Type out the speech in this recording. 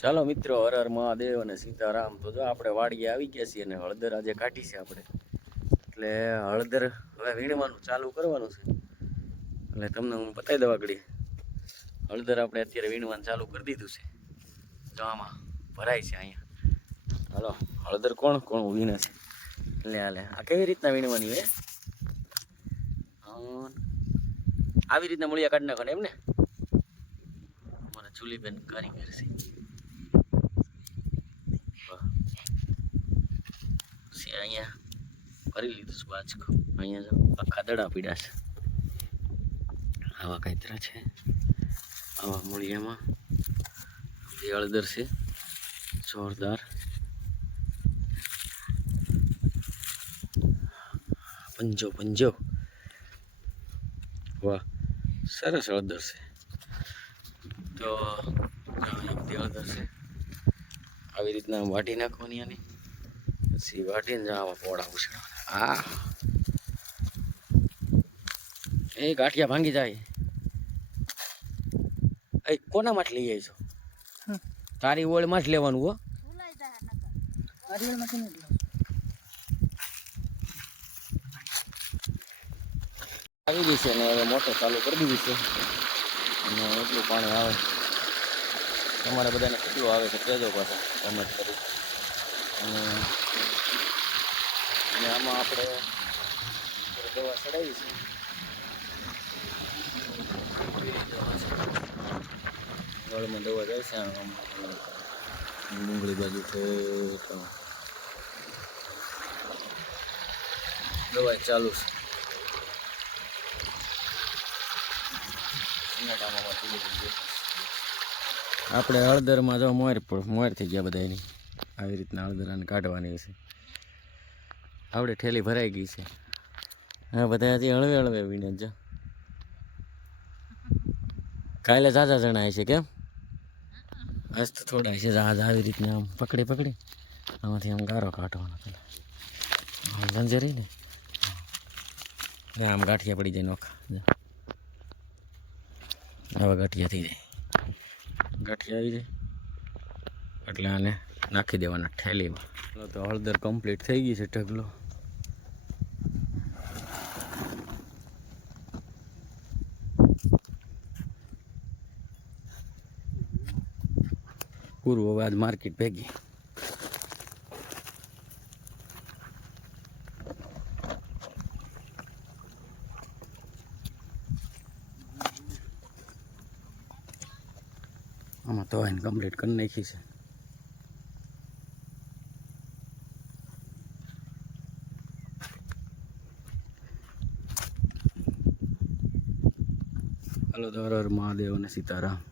ચાલો મિત્રો, હર હર મહાદેવ અને સીતારામ. તો જો આપણે વાડીએ આવી ગયા છીએ અને હળદર આજે કાઢી છે આપણે. એટલે હળદર હવે વીણવાનું ચાલુ કરવાનું છે. એટલે તમને હું બતાવી દવા ઘડી હળદર આપણે અત્યારે વીણવાનું ચાલુ કરી દીધું છે. જો આમાં ભરાય છે અહીંયા. હાલો, હળદર કોણ? કોણ વીણે છે? એટલે હાલે આ કેવી રીતના વીણવાની હોય. આવી રીતના મૂળિયા કાઢી નાખો એમ ને? અમારા ચૂલીબેન કારીગર છે વાહ. અહીંયા કરી લીધું છું બાજકો. અહીંયા જો આખા દડા પીડા છે. આવા કાંતરા છે. આવા મૂળિયામાં હળદર છે. જોરદાર. પંજો પંજો. વાહ, સરસ હળદર છે. તો હળદર છે. આવી રીતના વાટી નાખવાની આની. પછી વાટીને જ આવા પોળા ઉછળવાના હા. એ ગાંઠિયા ભાંગી જાય. એ કોના માટે લઈ છો તારી ઓળમાં જ લેવાનું હો. આવી ગઈ છે ને હવે મોટર ચાલુ કરી દીધી છે. અને એટલું પાણી આવે. તમારે બધાને કેટલું આવે છે કહેજો પાછા કોમેન્ટ કરી. અને અને આમાં આપણે દવા ચડાવી છે. વાળમાં દવા જાય છે આમ ડુંગળી બાજુ છે તો દવા ચાલુ છે. આપણે હળદરમાં જો મોર પણ મોર થઈ ગયા બધા એની આવી રીતના અળદરાને કાઢવાની છે આપણે ઠેલી ભરાઈ ગઈ છે. હા, બધા હજી હળવે હળવે વીણે જ કાલે ઝાઝા જણા છે કેમ? આજ થોડા છે જહાજ આવી રીતના આમ પકડી પકડી. આમાંથી આમ ગારો કાઢવાનો પેલા આમ ગંજરી ને? આમ ગાંઠિયા પડી જાય નોખા. હવે ગાંઠિયા થઈ જાય. ગાંઠિયા આવી જાય. એટલે આને નાખી દેવાના ઠેલીમાં. તો હળદર કમ્પ્લીટ થઈ ગઈ છે ઢગલો. પૂરું હવે આજ માર્કેટ ભેગી. આમાં તો એને કમ્પ્લીટ કરી નાખી છે. હાલો હર મહાદેવ અને સીતારામ